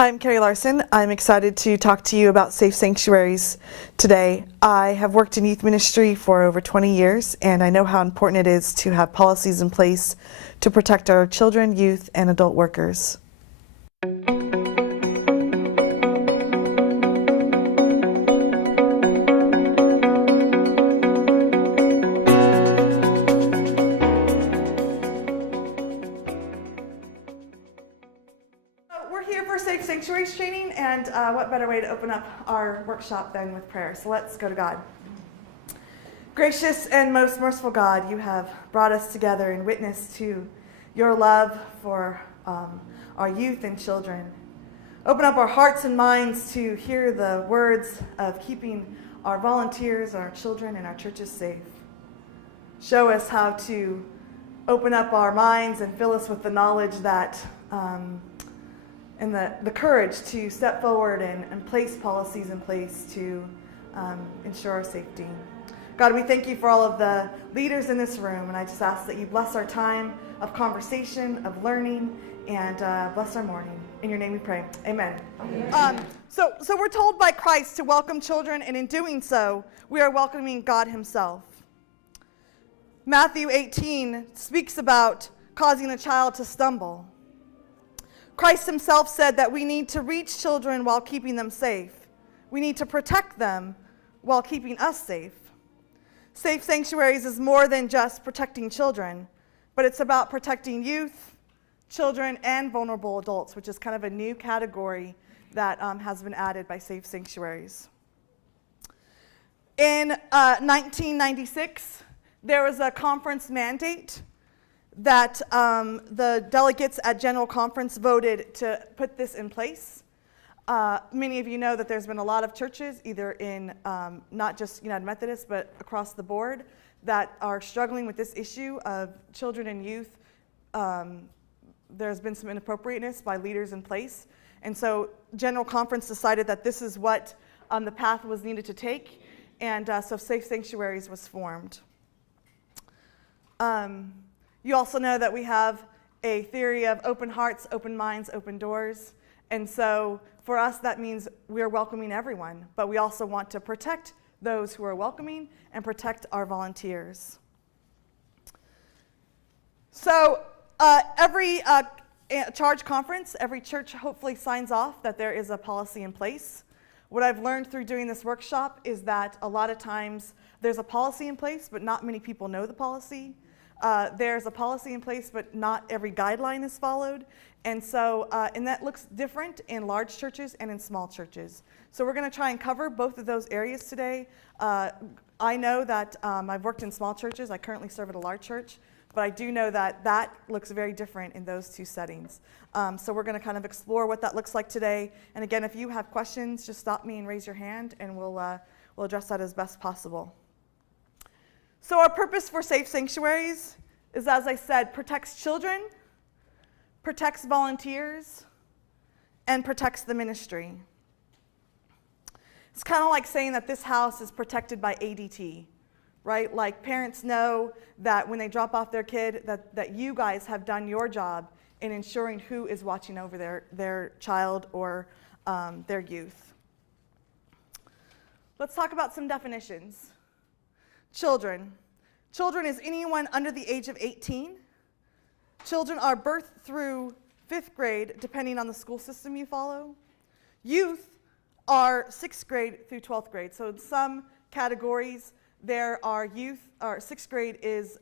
Hi, I'm Carrie Larson. I'm excited to talk to you about safe sanctuaries today. I have worked in youth ministry for over 20 years, and I know how important it is to have policies in place to protect our children, youth, and adult workers. We're here for Safe Sanctuaries training, and what better way to open up our workshop than with prayer. So let's go to God. Gracious and most merciful God, you have brought us together in witness to your love for our youth and children. Open up our hearts and minds to hear the words of keeping our volunteers, our children, and our churches safe. Show us how to open up our minds and fill us with the knowledge that and the courage to step forward and place policies in place to ensure our safety. God, we thank you for all of the leaders in this room, and I just ask that you bless our time of conversation, of learning, and bless our morning. In your name we pray. Amen. So we're told by Christ to welcome children, and in doing so, we are welcoming God himself. Matthew 18 speaks about causing a child to stumble. Christ himself said that we need to reach children while keeping them safe. We need to protect them while keeping us safe. Safe sanctuaries is more than just protecting children, but it's about protecting youth, children, and vulnerable adults, which is kind of a new category that has been added by safe sanctuaries. In 1996, there was a conference mandate that the delegates at General Conference voted to put this in place. Many of you know that there's been a lot of churches, either in not just United Methodist, but across the board, that are struggling with this issue of children and youth. There's been some inappropriateness by leaders in place. And so General Conference decided that this is what the path was needed to take. And so Safe Sanctuaries was formed. You also know that we have a theory of open hearts, open minds, open doors. And so for us, that means we're welcoming everyone, but we also want to protect those who are welcoming and protect our volunteers. So every charge conference, every church hopefully signs off that there is a policy in place. What I've learned through doing this workshop is that a lot of times there's a policy in place, but not many people know the policy. There's a policy in place, but not every guideline is followed. And so, and that looks different in large churches and in small churches. So we're going to try and cover both of those areas today. I know that I've worked in small churches. I currently serve at a large church, but I do know that that looks very different in those two settings. So we're going to kind of explore what that looks like today. And again, if you have questions, just stop me and raise your hand, and we'll address that as best possible. So our purpose for Safe Sanctuaries is, as I said, protects children, protects volunteers, and protects the ministry. It's kind of like saying that this house is protected by ADT, right? Like parents know that when they drop off their kid, that you guys have done your job in ensuring who is watching over their child or their youth. Let's talk about some definitions. Children. Children is anyone under the age of 18. Children are birthed through 5th grade, depending on the school system you follow. Youth are 6th grade through 12th grade. So in some categories, there are youth, or 6th grade is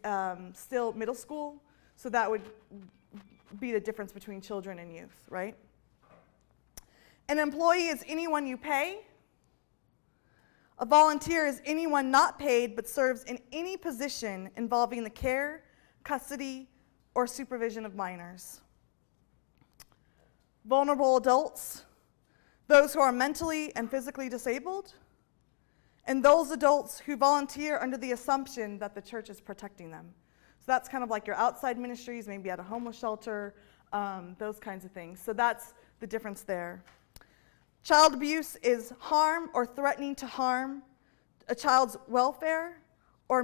still middle school. So that would be the difference between children and youth, right? An employee is anyone you pay. A volunteer is anyone not paid but serves in any position involving the care, custody, or supervision of minors. Vulnerable adults, those who are mentally and physically disabled, and those adults who volunteer under the assumption that the church is protecting them. So that's kind of like your outside ministries, maybe at a homeless shelter, those kinds of things. So that's the difference there. Child abuse is harm or threatening to harm a child's welfare or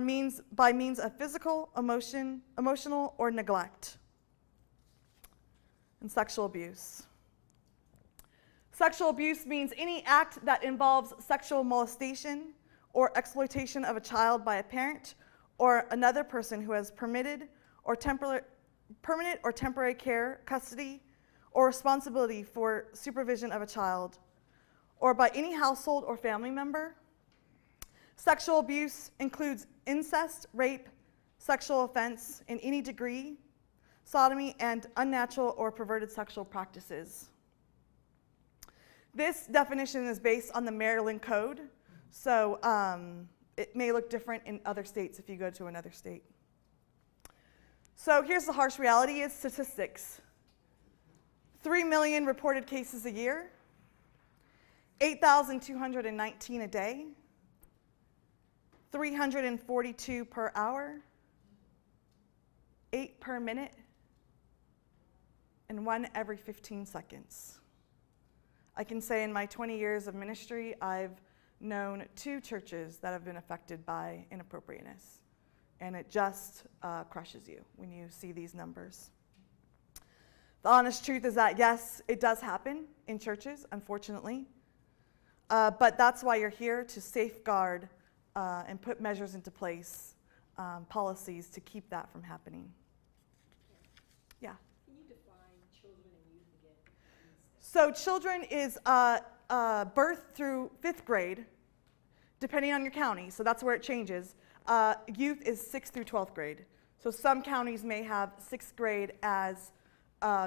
by means of physical, emotional, or neglect. And sexual abuse. Sexual abuse means any act that involves sexual molestation or exploitation of a child by a parent or another person who has permanent or temporary care, custody, or responsibility for supervision of a child, or by any household or family member. Sexual abuse includes incest, rape, sexual offense in any degree, sodomy, and unnatural or perverted sexual practices. This definition is based on the Maryland Code, so it may look different in other states if you go to another state. So here's the harsh reality is statistics. 3 million reported cases a year, 8,219 a day, 342 per hour, 8 per minute, and 1 every 15 seconds. I can say in my 20 years of ministry, I've known 2 churches that have been affected by inappropriateness. And it just crushes you when you see these numbers. The honest truth is that, yes, it does happen in churches, unfortunately. But that's why you're here, to safeguard and put measures into place, policies to keep that from happening. Yeah? Can you define children and youth again? So children is birth through 5th grade, depending on your county. So that's where it changes. Youth is 6th through 12th grade. So some counties may have 6th grade as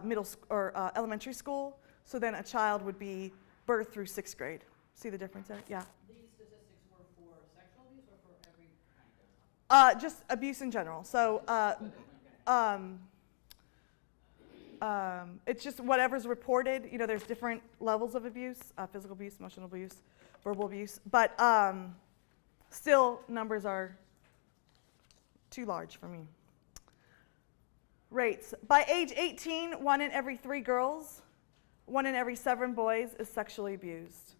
middle or elementary school. So then a child would be birth through 6th grade. See the difference there? Yeah. These statistics were for sexual abuse or for every kind of? Just abuse in general. So it's just whatever's reported. You know, there's different levels of abuse: physical abuse, emotional abuse, verbal abuse. But still, numbers are too large for me. Rates. By age 18, 1 in every 3 girls, 1 in every 7 boys is sexually abused.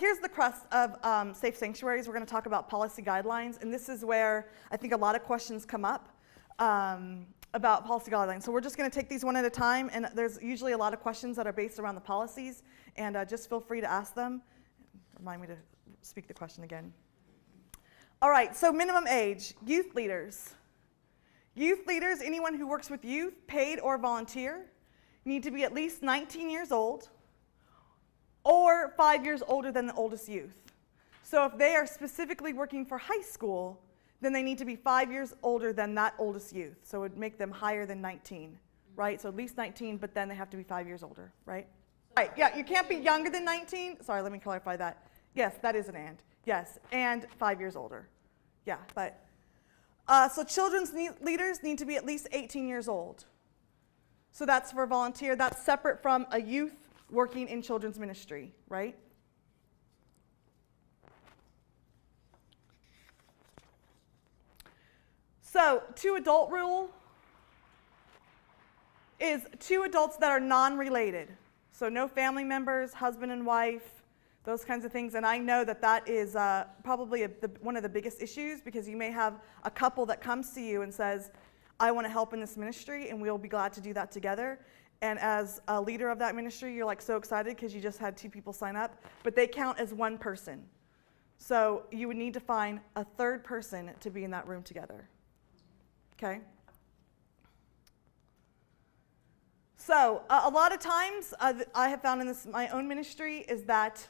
Here's the crust of safe sanctuaries. We're going to talk about policy guidelines, and this is where I think a lot of questions come up about policy guidelines. So we're just going to take these one at a time, and there's usually a lot of questions that are based around the policies, and just feel free to ask them. Remind me to speak the question again. All right, so minimum age, youth leaders. Youth leaders, anyone who works with youth, paid or volunteer, need to be at least 19 years old or 5 years older than the oldest youth. So if they are specifically working for high school, then they need to be 5 years older than that oldest youth. So it would make them higher than 19, right? So at least 19, but then they have to be 5 years older, right? Right, yeah, you can't be younger than 19. Sorry, let me clarify that. Yes, that is an and. Yes, and 5 years older. Yeah, but so children's leaders need to be at least 18 years old. So that's for volunteer. That's separate from a youth working in children's ministry, right? So 2-adult rule is 2 adults that are non-related. So no family members, husband and wife, those kinds of things. And I know that that is probably one of the biggest issues, because you may have a couple that comes to you and says, I want to help in this ministry, and we'll be glad to do that together. And as a leader of that ministry, you're like so excited because you just had 2 people sign up, but they count as one person. So you would need to find a 3rd person to be in that room together. Okay? So a lot of times I have found in my own ministry is that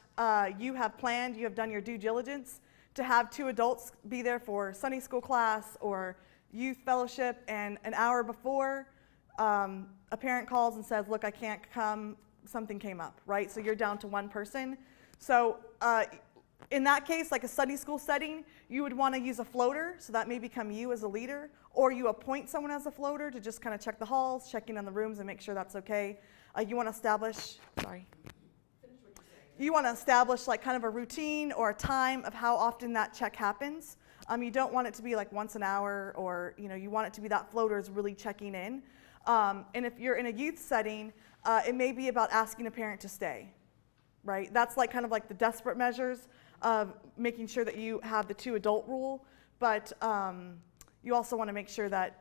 you have planned, you have done your due diligence to have 2 adults be there for Sunday school class or youth fellowship, and an hour before a parent calls and says, look, I can't come, something came up, right? So you're down to 1 person. So in that case, like a Sunday school setting, you would want to use a floater, so that may become you as a leader, or you appoint someone as a floater to just kind of check the halls, check in on the rooms and make sure that's okay. You want to establish, you want to establish like kind of a routine or a time of how often that check happens. You don't want it to be like once an hour, or you want it to be that floater is really checking in. And if you're in a youth setting, it may be about asking a parent to stay, right? That's like kind of like the desperate measures of making sure that you have the 2-adult rule, but you also want to make sure that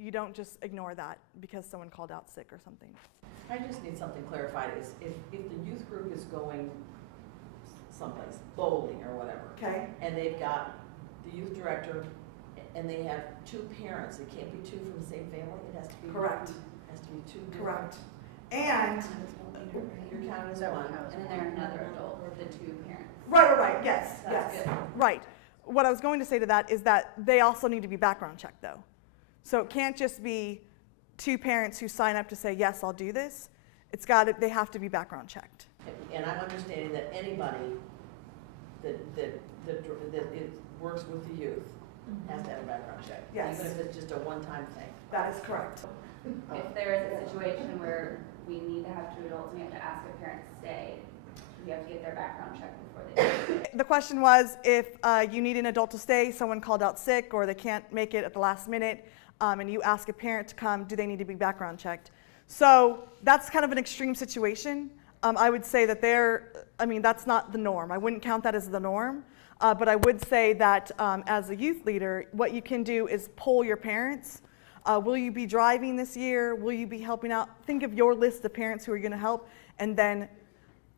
you don't just ignore that because someone called out sick or something. I just need something clarified, is if the youth group is going someplace, bowling or whatever, Okay. and they've got the youth director, and they have two parents, it can't be two from the same family, it has to be. Correct. Has to be two. Correct. And You're counted as So one. and then there's another adult with the two parents. right, yes, That's yes. good. Right. What I was going to say to that is that they also need to be background checked, though. So it can't just be two parents who sign up to say, yes, I'll do this. They have to be background checked. And I'm understanding that anybody that works with the youth has to have a background check. Yes. Even if it's just a one-time thing. That is correct. If there is a situation where we need to have two adults and we have to ask a parent to stay, we have to get their background checked before they do. The question was if you need an adult to stay, someone called out sick, or they can't make it at the last minute, and you ask a parent to come, do they need to be background checked? So that's kind of an extreme situation. I would say that that's not the norm. I wouldn't count that as the norm. But I would say that as a youth leader, what you can do is poll your parents. Will you be driving this year? Will you be helping out? Think of your list of parents who are going to help, and then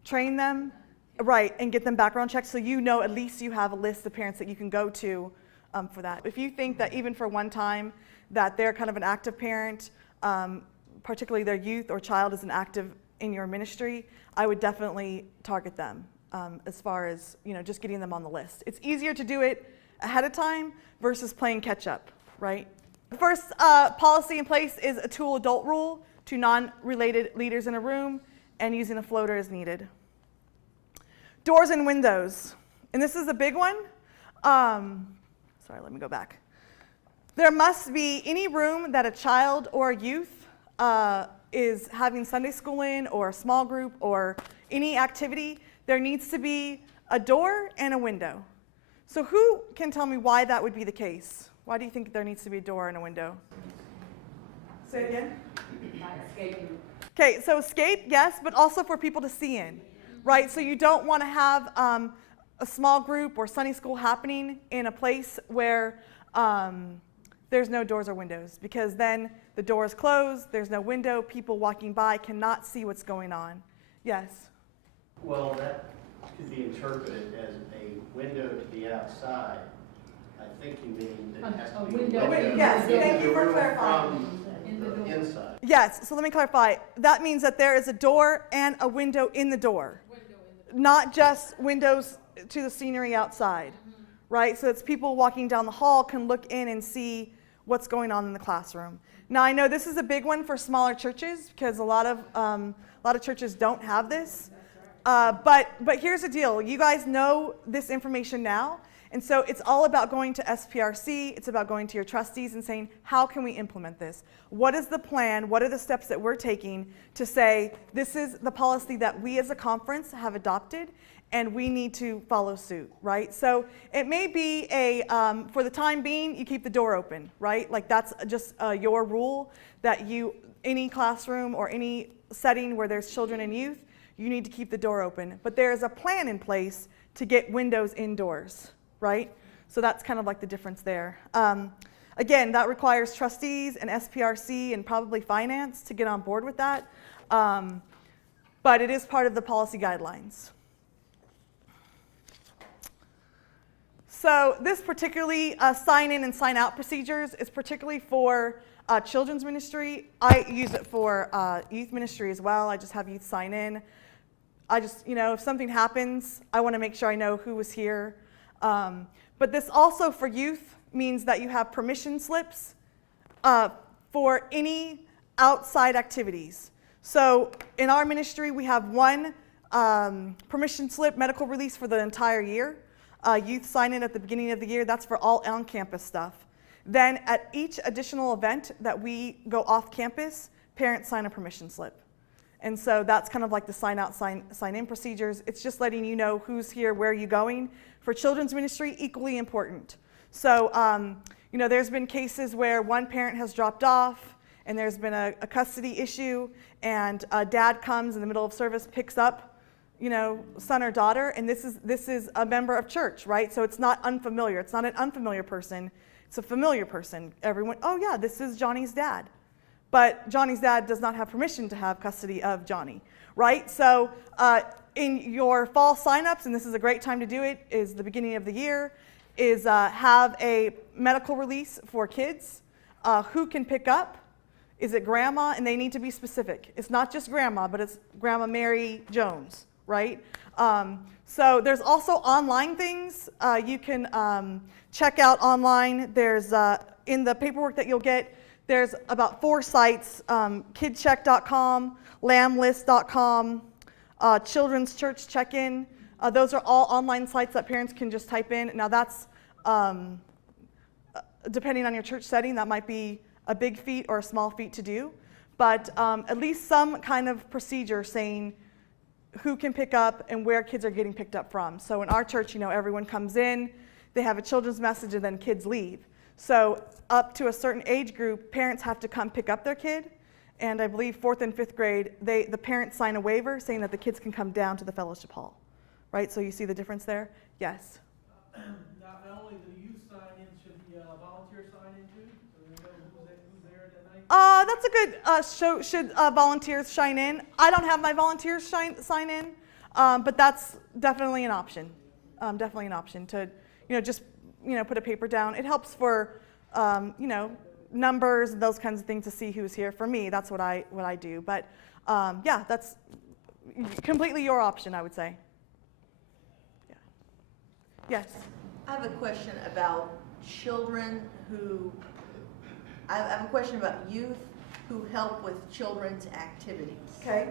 train them, right, and get them background checks so you know at least you have a list of parents that you can go to for that. If you think that even for one time that they're kind of an active parent, particularly their youth or child is an active in your ministry, I would definitely target them as far as just getting them on the list. It's easier to do it ahead of time versus playing catch up, right? The first policy in place is a two adult rule, two non-related leaders in a room, and using a floater as needed. Doors and windows, and this is a big one. Sorry, let me go back. There must be any room that a child or a youth is having Sunday school in, or a small group, or any activity, there needs to be a door and a window. So who can tell me why that would be the case? Why do you think there needs to be a door and a window? Say it again. Escaping. Okay, so escape, yes, but also for people to see in, right? So you don't want to have a small group or Sunday school happening in a place where there's no doors or windows, because then the door is closed, there's no window, people walking by cannot see what's going on. Yes? Well, that could be interpreted as a window to the outside. I think you mean that it has to be a window. Yes, in thank the you for room clarifying. From the inside. Yes, so let me clarify. That means that there is a door and a window in the door. Not just windows to the scenery outside, right? So it's people walking down the hall can look in and see what's going on in the classroom. Now I know this is a big one for smaller churches because a lot of churches don't have this. But here's the deal. You guys know this information now. And so it's all about going to SPRC, it's about going to your trustees and saying, how can we implement this? What is the plan? What are the steps that we're taking to say, this is the policy that we as a conference have adopted, and we need to follow suit, right? So it may be for the time being, you keep the door open, right? Like that's just your rule that any classroom or any setting where there's children and youth, you need to keep the door open. But there is a plan in place to get windows indoors. Right? So that's kind of like the difference there. Again, that requires trustees and SPRC and probably finance to get on board with that. But it is part of the policy guidelines. So this particularly sign-in and sign-out procedures is particularly for children's ministry. I use it for youth ministry as well. I just have youth sign in. If something happens, I want to make sure I know who was here. But this also for youth means that you have permission slips for any outside activities. So in our ministry, we have one permission slip, medical release for the entire year. Youth sign in at the beginning of the year, that's for all on-campus stuff. Then at each additional event that we go off campus, parents sign a permission slip. And so that's kind of like the sign out, sign in procedures. It's just letting you know who's here, where are you going. For children's ministry, equally important. So, there's been cases where one parent has dropped off and there's been a custody issue, and dad comes in the middle of service, picks up, son or daughter, and this is a member of church, right? So it's not unfamiliar. It's not an unfamiliar person. It's a familiar person. Everyone, oh yeah, this is Johnny's dad. But Johnny's dad does not have permission to have custody of Johnny, right? So in your fall signups, and this is a great time to do it, is the beginning of the year, is have a medical release for kids. Who can pick up? Is it grandma? And they need to be specific. It's not just grandma, but it's Grandma Mary Jones, right? So there's also online things you can check out online. There's, in the paperwork that you'll get, there's about 4 sites, kidcheck.com, lamblist.com, Children's Church Check-in. Those are all online sites that parents can just type in. Now that's, depending on your church setting, that might be a big feat or a small feat to do. But at least some kind of procedure saying who can pick up and where kids are getting picked up from. So in our church, everyone comes in, they have a children's message, and then kids leave. So up to a certain age group, parents have to come pick up their kid. And I believe 4th and 5th grade, the parents sign a waiver saying that the kids can come down to the fellowship hall. Right? So you see the difference there? Yes. Not only the youth sign in, should the volunteer sign in too, so they know who's there that night? That's a good, should volunteers sign in? I don't have my volunteers sign in, but that's definitely an option. Definitely an option to, just, put a paper down. It helps for, numbers and those kinds of things to see who's here. For me, that's what I do. But yeah, that's completely your option, I would say. Yeah. Yes. I have a question about children who, I have a question about youth who help with children's activities. Okay.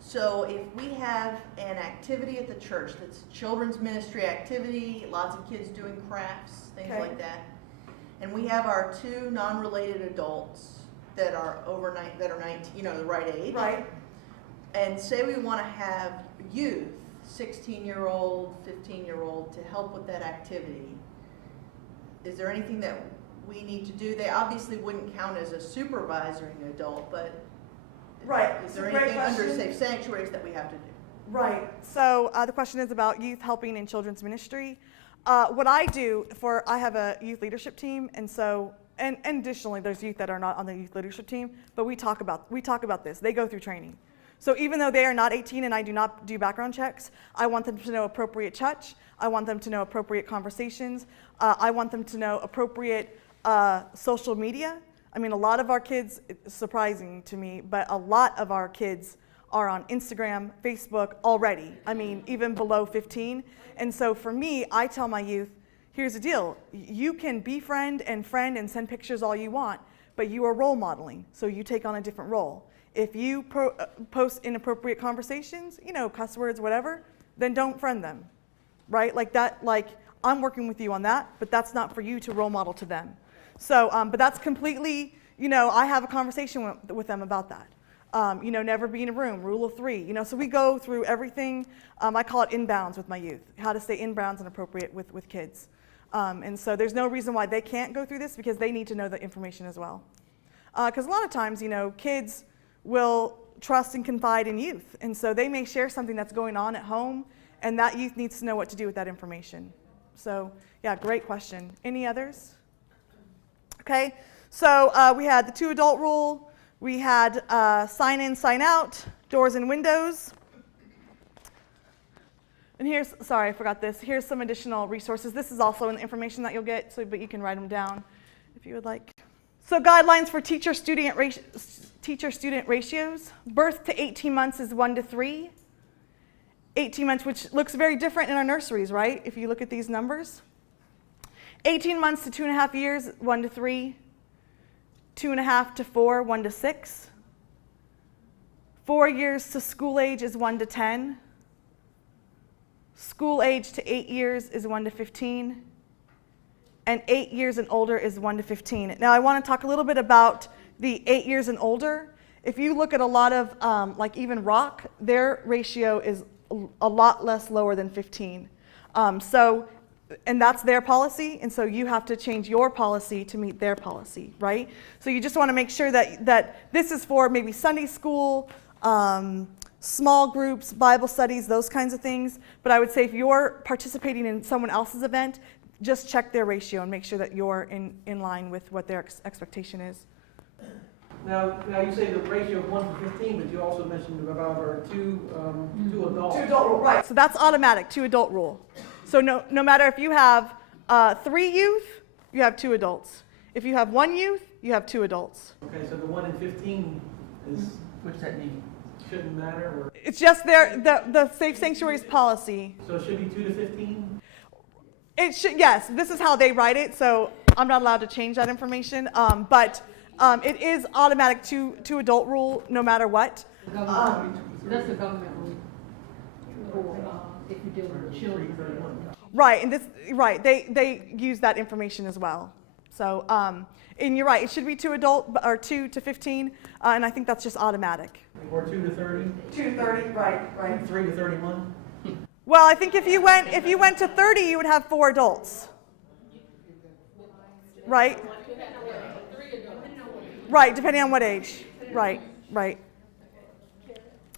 So if we have an activity at the church that's children's ministry activity, lots of kids doing crafts, things Okay. like that, and we have our 2 non-related adults that are over that are 19, the right age. Right. And say we want to have youth, 16-year-old, 15-year-old, to help with that activity. Is there anything that we need to do? They obviously wouldn't count as a supervising adult, but Right. is there It's a great anything under question. safe sanctuaries that we have to do? Right. So the question is about youth helping in children's ministry. What I do I have a youth leadership team, and so, and additionally, there's youth that are not on the youth leadership team, but we talk about this. They go through training. So even though they are not 18 and I do not do background checks, I want them to know appropriate touch. I want them to know appropriate conversations. I want them to know appropriate social media. I mean, a lot of our kids, it's surprising to me, but a lot of our kids are on Instagram, Facebook already. I mean, even below 15. And so for me, I tell my youth, here's the deal. You can befriend and friend and send pictures all you want, but you are role modeling, so you take on a different role. If you post inappropriate conversations, cuss words, whatever, then don't friend them, right? Like that, I'm working with you on that, but that's not for you to role model to them. So, but that's completely, I have a conversation with them about that. Never be in a room, rule of 3. So we go through everything. I call it inbounds with my youth, how to stay inbounds and appropriate with kids. And so there's no reason why they can't go through this because they need to know the information as well. Because a lot of times, kids will trust and confide in youth. And so they may share something that's going on at home, and that youth needs to know what to do with that information. So, yeah, great question. Any others? Okay, so we had the 2 adult rule. We had sign in, sign out, doors and windows. And sorry, I forgot this. Here's some additional resources. This is also an information that you'll get, but you can write them down if you would like. So guidelines for teacher-student ratios. Birth to 18 months is 1:3. 18 months, which looks very different in our nurseries, right? If you look at these numbers. 18 months to 2.5 years, 1:3. 2.5 to 4, 1:6. 4 years to school age is 1:10. School age to 8 years is 1:15. And 8 years and older is 1:15. Now I want to talk a little bit about the 8 years and older. If you look at a lot of, like even Rock, their ratio is a lot less lower than 15. And that's their policy, and so you have to change your policy to meet their policy, right? So you just want to make sure that this is for maybe Sunday school, small groups, Bible studies, those kinds of things. But I would say if you're participating in someone else's event, just check their ratio and make sure that you're in line with what their expectation is. Now you say the ratio of 1 to 15, but you also mentioned about our two adults. Two adult rule, right. So that's automatic, 2 adult rule. So no matter if you have 3 youth, you have 2 adults. If you have 1 youth, you have 2 adults. Okay, so the 1 in 15 is, what's that mean? Shouldn't matter, or, It's just the Safe Sanctuaries policy. so it should be 2 to 15? It should, yes, this is how they write it, so I'm not allowed to change that information. But it is automatic 2 adult rule no matter what. That's the government rule. For, if you deal with children. Right, and they use that information as well. So, and you're right, it should be 2 or 2 to 15, and I think that's just automatic. Or 2 to 30? 2 to 30, right. 3 to 31? Well, I think if you went to 30, you would have 4 adults. Right? Right, depending on what age. Right.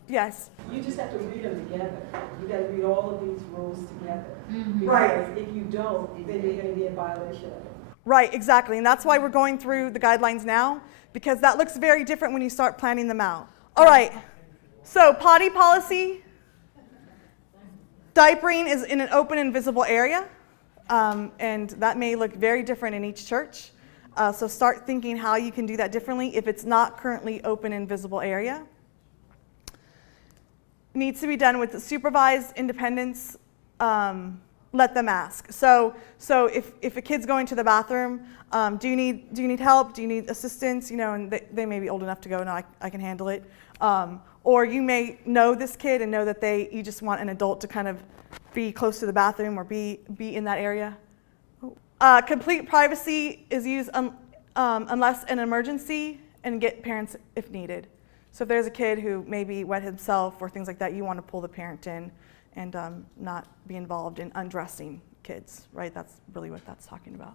Yes. You just have to read them together. You got to read all of these rules together. Right. Because if you don't, then you're going to be in violation of it. Right, exactly. And that's why we're going through the guidelines now, because that looks very different when you start planning them out. All right. So potty policy. Diapering is in an open and visible area, and that may look very different in each church. So start thinking how you can do that differently if it's not currently open and visible area. Needs to be done with supervised independence. Let them ask. So if a kid's going to the bathroom, do you need help? Do you need assistance? And they may be old enough to go, no, I can handle it. Or you may know this kid and know that you just want an adult to kind of be close to the bathroom or be in that area. Complete privacy is used unless an emergency, and get parents if needed. So if there's a kid who maybe wet himself or things like that, you want to pull the parent in and not be involved in undressing kids, right? That's really what that's talking about.